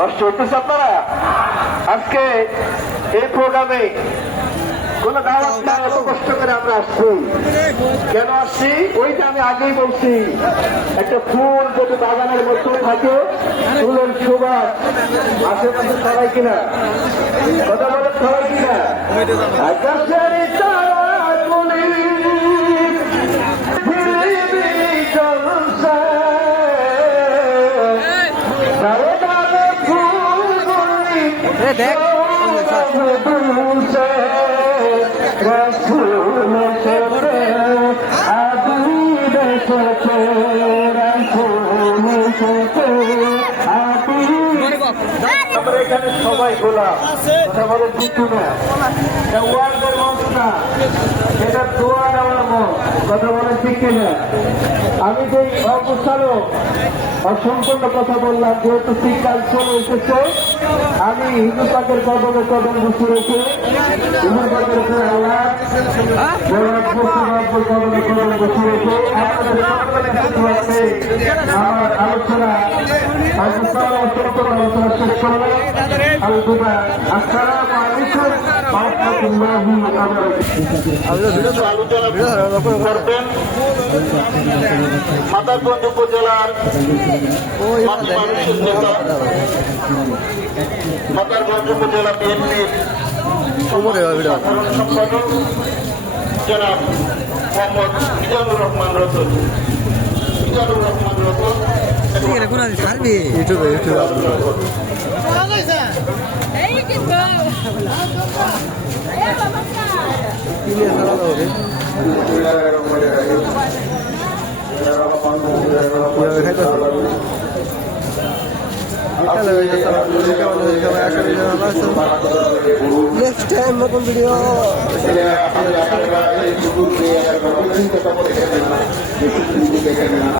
কষ্ট হইতেছে আপনারা আজকে এই প্রোগ্রামে কোন দাওয়াত না, এত কষ্ট করে আমরা আসছি। কেন আসছি? ওইটা আমি আগেই বলছি, একটা ফুল যদি বাগানের মধ্যে থাকে, ফুলের সুবাস আশেপাশে সবাই কিনা কথা বলে সবাই কিনা আকাশের তারাগুলি ঝিলিমিলি জ্বলছে, ডালে ডালে ফুলগুলি দুলছে, রসুল এসেছে, আদি এসেছে, রসুল এসেছে, আদি। আমরা এখানে সবাই গোলাপ, কথা বলে দিচ্ছি না, এটা ওয়ার্ল্ডের মঞ্চ না, এটা দোয়া নেওয়ার মঞ্চ, কথা বলে ঠিক না। আমি যে অবস্থানও অসম্পূর্ণ কথা বললাম, যেহেতু শীতকাল চলে এসেছে, আমি হিন্দু পাকের কদমে কদম বসে রেখে হিন্দু পাকের উপরে আল্লাহ কদমে কদম বসে রেখে আপনাদের সকলের কাছে দোয়া চেয়ে আমার আলোচনা আলোচনা শেষ করলাম। আলবিদা, আসসালামু আলাইকুম ওয়া রাহমাতুল্লাহি ওয়া বারাকাতুহু। মাদারগঞ্জ উপজেলার মানুষের নেতা, মাদারগঞ্জ উপজেলা বিএনপির সাধারণ সম্পাদক জনাব মোহাম্মদ মিজানুর রহমান রতন। মিজানুর রহমান রতন নেক্সট টাইম নতুন ভিডিও